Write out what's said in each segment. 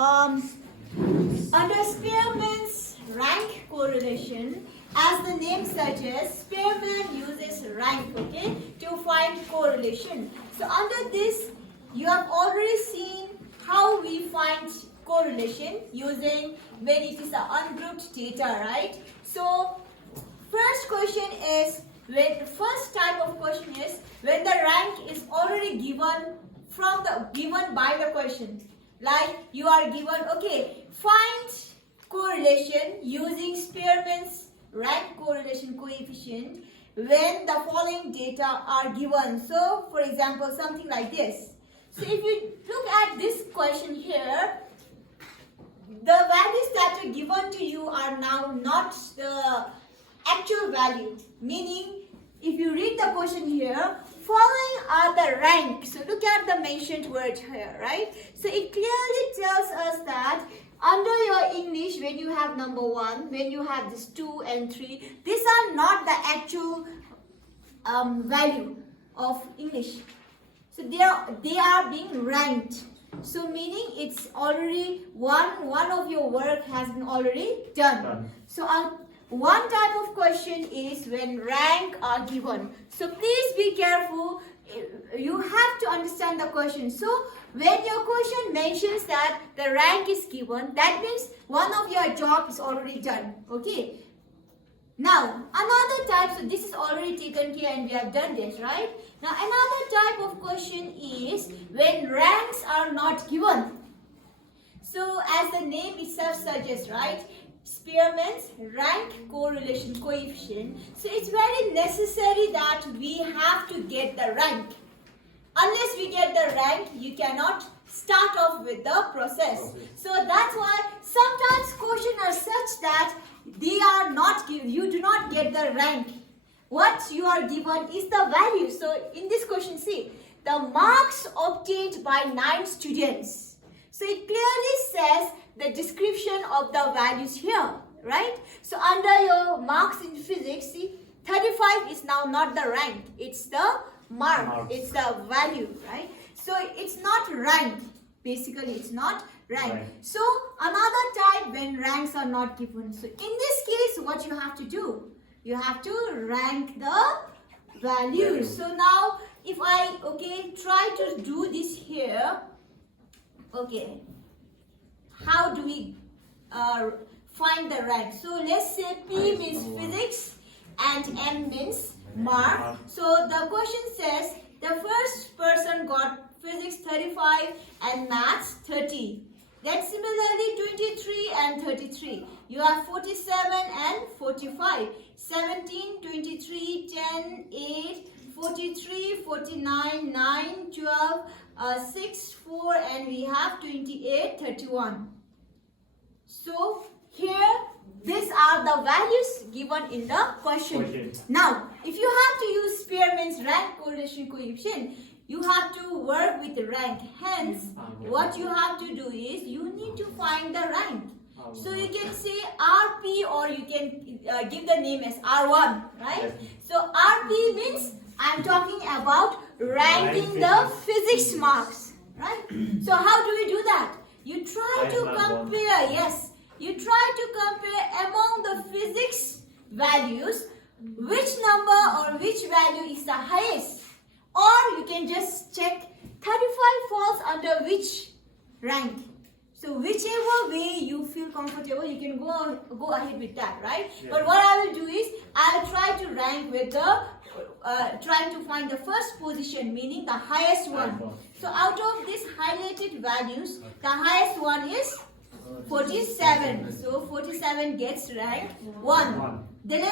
Under Spearman's rank correlation, as the name suggests, Spearman uses rank, okay, to find correlation. So under this, you have already seen how we find correlation using when it is the ungrouped data, right? So first question is, when first type of question is when the rank is already given by the question. Like you are given, okay, find correlation using Spearman's rank correlation coefficient when the following data are given. So for example, something like this. So if you look at this question here, the values that are given to you are now not the actual value. Meaning, if you read the question here, following are the rank. So look at the mentioned word here, right? So it clearly tells us that under your English, when you have number 1, when you have this 2 and 3, these are not the actual value of English. So they are being ranked. So meaning it's already one of your work has been already done. So one type of question is when rank are given. So please be careful. You have to understand the question. So when your question mentions that the rank is given, that means one of your job is already done. Okay. Now another type. So this is already taken care and we have done this, right? Now another type of question is when ranks are not given. So as the name itself suggests, right? Spearman's rank correlation coefficient. So it's very necessary that we have to get the rank. Unless we get the rank, you cannot start off with the process. Okay. So that's why sometimes questions are such that they are not given. You do not get the rank. What you are given is the value. So in this question, see, the marks obtained by 9 students. So it clearly says the description of the values here, right? So under your marks in physics, see, 35 is now not the rank. It's the mark. It's the value, right? So it's not rank. Basically, it's not rank. Right. So another type when ranks are not given. So in this case, what you have to do? You have to rank the values. So now, if I, try to do this here, how do we find the rank? So let's say P means physics and M means mark. So the question says the first person got physics 35 and maths 30. Then similarly 23 and 33. You have 47 and 45. 17, 23, 10, 8, 43, 49, 9, 12, 6, 4 and we have 28, 31. So here these are the values given in the question. Now if you have to use Spearman's rank correlation coefficient, you have to work with the rank. Hence what you have to do is you need to find the rank. So you can say RP or you can give the name as R1, right? So RP means I'm talking about ranking the physics marks, right? So how do we do that? You try to compare, you try to compare among the physics values which number or which value is the highest. Or you can just check 35 falls under which rank. So whichever way you feel comfortable, you can go ahead with that, right? Yeah. But what I will do is, I will try to rank with the, trying to find the first position, meaning the highest one. So out of these highlighted values, the highest one is 47. So 47 gets rank 1. Then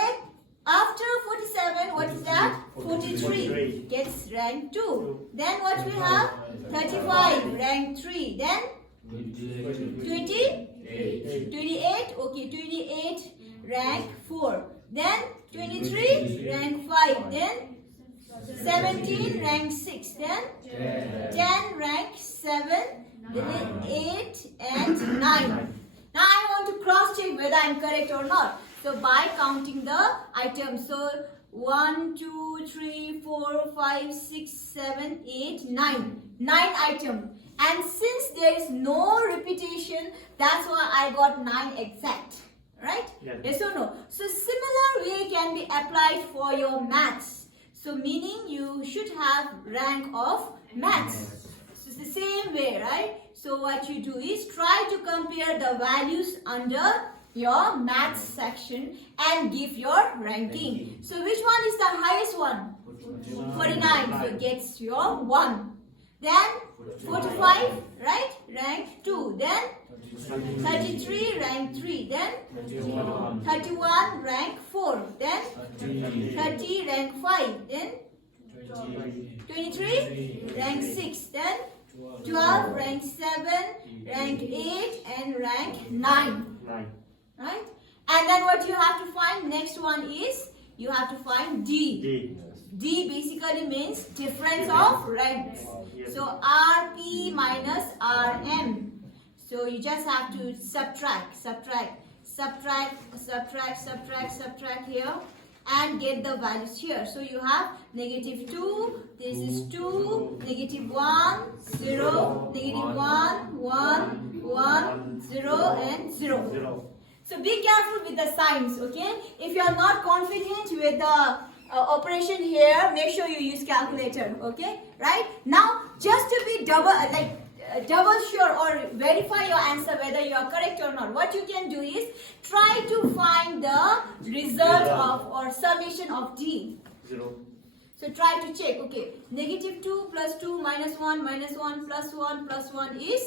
after 47, what is that? 43 gets rank 2. Then what we have? 35, rank 3. Then 28, 28, rank 4. Then 23, rank 5. Then 17, rank 6. Then 10, rank 7. Then 8 and 9. Now I want to cross check whether I am correct or not. So by counting the items. So 1, 2, 3, 4, 5, 6, 7, 8, 9. 9 items. And since there is no repetition correlation. That's why I got 9 exact. Right? Yes or no? So similar way can be applied for your maths. So meaning you should have rank of maths. So it's the same way, right? So what you do is try to compare the values under your maths section and give your ranking. So which one is the highest one? 49. So gets your 1. Then 45, right? Rank 2. Then 33, rank 3. Then 31, rank 4. Then 30, rank 5. Then 23, rank 6. Then 12, rank 7, rank 8, and rank 9. Right? And then what you have to find, next one is, you have to find D. D basically means difference of ranks. So RP minus RM. So you just have to subtract here and get the values here. So you have -2, this is 2, -1, 0, -1, 1, 1, 0, and 0. So be careful with the signs, okay? If you are not confident with the operation here, make sure you use calculator, okay? Right? Now, just to be double sure or verify your answer whether you are correct or not, what you can do is try to find the result of or summation of D. 0. So try to check, okay, -2 plus 2 minus 1 minus 1 plus 1 plus 1 is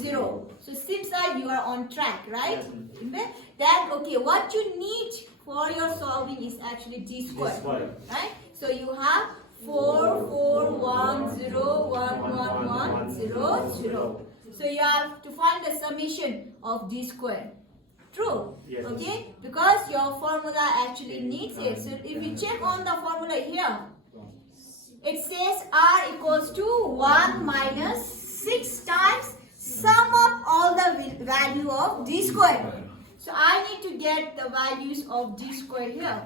0. So seems like you are on track, right? Okay. Then, okay, what you need for your solving is actually D squared, right? So you have 4, 4, 1, 0, 1, 1, 1, 0, 0. So you have to find the summation of D squared. True? Yes. Okay? Because your formula actually needs it. So if you check on the formula here, it says R equals to 1 minus 6 times sum of all the value of D squared. So I need to get the values of D squared here.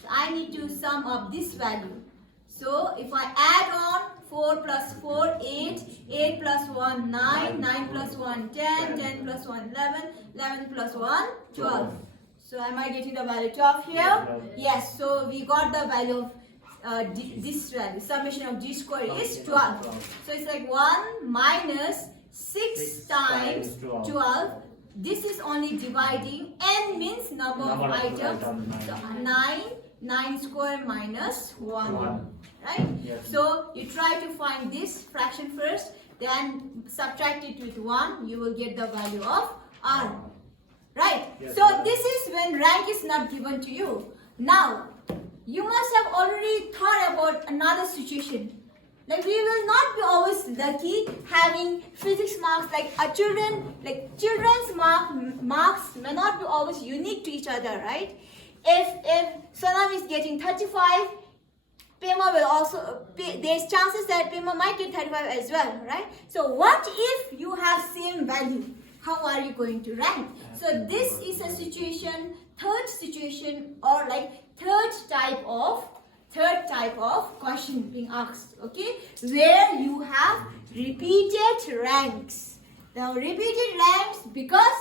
So I need to sum up this value. So if I add on 4 plus 4, 8, 8 plus 1, 9, 9 plus 1, 10, 10 plus 1, 11, 11 plus 1, 12. So am I getting the value 12 here? Yes, so we got the value of this value. Summation of D squared is 12. So it's like 1 minus 6 times 12. This is only dividing. N means number of items. So 9 square minus 1. Right? Yes. So you try to find this fraction first, then subtract it with 1, you will get the value of R. Right? Yes. So this is when rank is not given to you. Now, you must have already thought about another situation. Like we will not be always lucky having physics marks children's marks may not be always unique to each other, right? If Sonam is getting 35, Pema will also, there's chances that Pema might get 35 as well, right? So what if you have same value? How are you going to rank? So this is a situation, third situation, or like third type of question being asked, okay? Where you have repeated ranks. Now repeated ranks because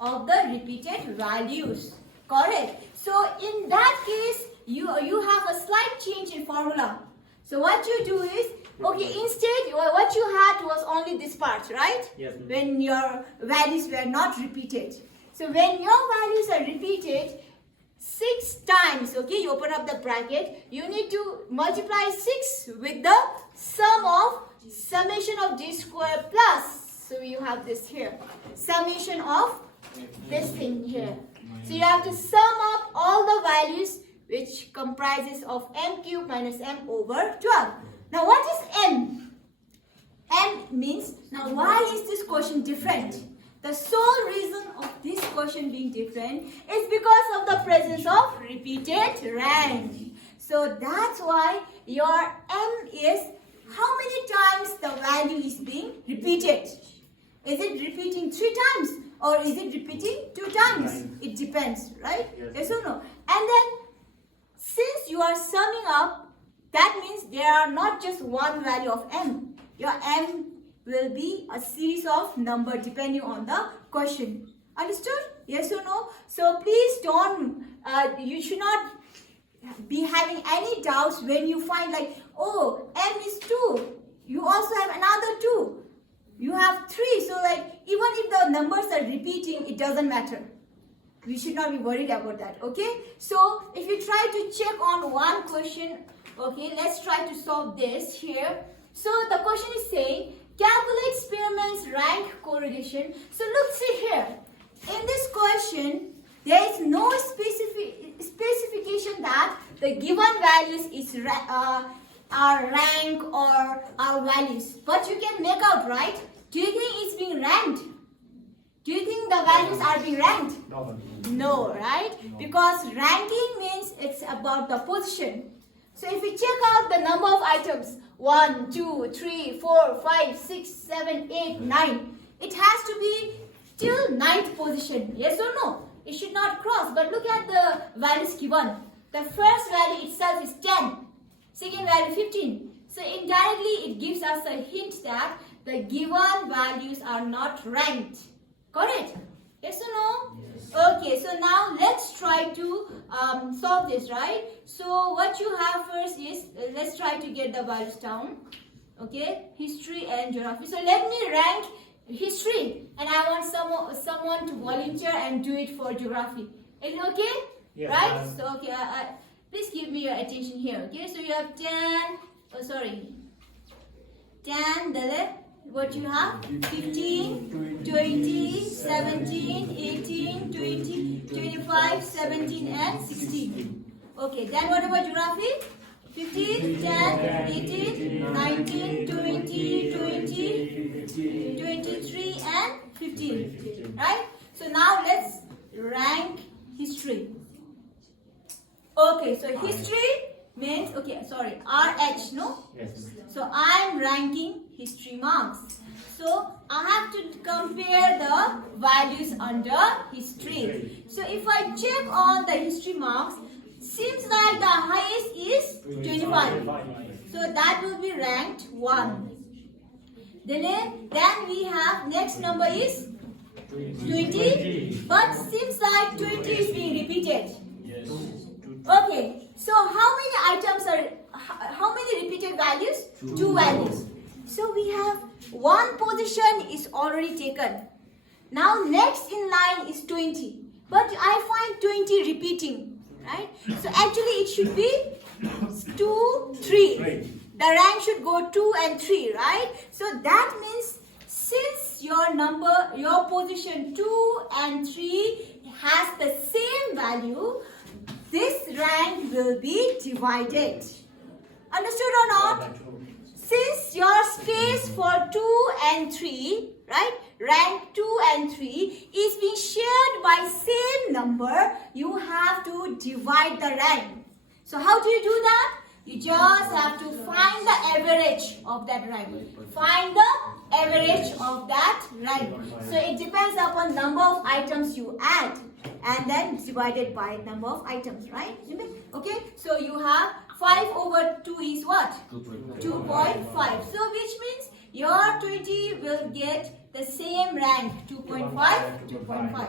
of the repeated values, correct? So in that case, you have a slight change in formula. So what you do is, okay, instead what you had was only this part, right? Yes. When your values were not repeated. So when your values are repeated 6 times, okay, you open up the bracket, you need to multiply 6 with the summation of D square plus, so you have this here, summation of this thing here. So you have to sum up all the values which comprises of m cube minus m over 12. Now what is n? N means, now why is this question different? The sole reason of this question being different is because of the presence of repeated rank. So that's why your m is how many times the value is being repeated. Is it repeating 3 times or is it repeating 2 times? It depends, right? Yes or no? And then since you are summing up, that means there are not just one value of m. Your m will be a series of number depending on the question. Understood? Yes or no? So please don't, you should not be having any doubts when you find like, oh, m is 2. You also have another 2. You have 3. So like, even if the numbers are repeating, it doesn't matter. We should not be worried about that, okay? So if you try to check on one question, okay, let's try to solve this here. So the question is saying, calculate Spearman's rank correlation. So look, see here. In this question, there is no specification that the given values is our rank or our values. But you can make out, right? Do you think it's being ranked? Do you think the values are being ranked? No, right? Because ranking means it's about the position. So if we check out the number of items, 1, 2, 3, 4, 5, 6, 7, 8, 9. It has to be till 9th position. Yes or no? It should not cross. But look at the values given. The first value itself is 10. Second value 15. So indirectly it gives us a hint that the given values are not ranked. Got it? Yes or no? Yes. Okay, so now let's try to solve this, right? So what you have first is, let's try to get the values down. Okay, history and geography. So let me rank history, and I want someone to volunteer and do it for geography. Is it okay? Yes, right? So okay, please give me your attention here. Okay, so you have 10. Oh, sorry. 10. What you have? 15, 20, 17, 18, 20, 25, 17 and 16. Okay, then what about geography? 15, 10, 18, 19, 20, 23 and 15. Right? So now let's rank history. Okay, so history means, okay, sorry, RH, no? Yes. So I'm ranking history marks. So I have to compare the values under history. So if I check on the history marks, seems like the highest is 25. So that will be ranked 1. Then we have next number is 20. But seems like 20 is being repeated. Yes. Okay. So how many items are, how many repeated values? 2 values. So we have one position is already taken. Now next in line is 20. But I find 20 repeating, right? So actually it should be 2, 3. The rank should go 2 and 3, right? So that means since your number, your position 2 and 3 has the same value, this rank will be divided. Understood or not? Since your space for 2 and 3, right, rank 2 and 3 is being shared by same number, you have to divide the rank. So how do you do that? You just have to find the average of that rank. Find the average of that rank. So it depends upon number of items you add and then divided by number of items, right? Okay, so you have 5 over 2 is what? 2.5. So which means your 20 will get the same rank, 2.5, 2.5.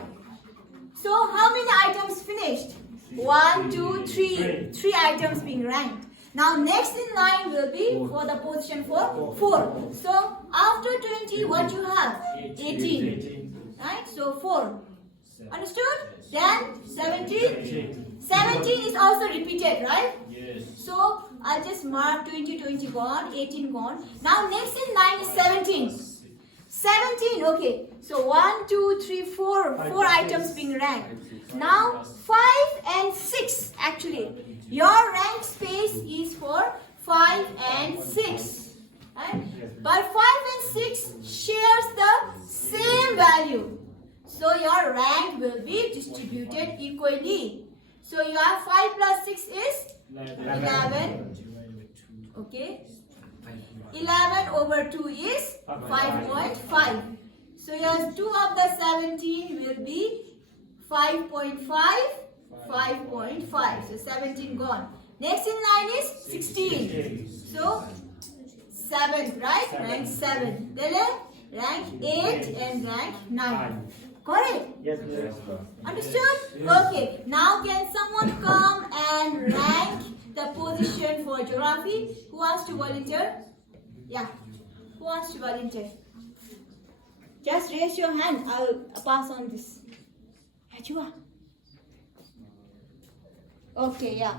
So how many items finished? 1, 2, 3. 3 items being ranked. Now next in line will be for the position for 4. So after 20, what you have? 18. Right? So 4. Understood? Then 17. 17 is also repeated, right? Yes. So I'll just mark 20, 20 gone, 18 gone. Now next in line is 17. 17, okay. So 1, 2, 3, 4. 4 items being ranked. Now 5 and 6 actually. Your rank space is for 5 and 6. Right? But 5 and 6 shares the same value. So your rank will be distributed equally. So your 5 plus 6 is 11. Okay. 11 over 2 is 5.5. So your 2 of the 17 will be 5.5, 5.5. So 17 gone. Next in line is 16. So 7th, right? Rank 7. Then rank 8 and rank 9. Got it? Yes, miss. Understood? Okay. Now can someone come and rank the position for geography? Who wants to volunteer? Yeah. Who wants to volunteer? Just raise your hand. I'll pass on this. Ajua. Okay, yeah.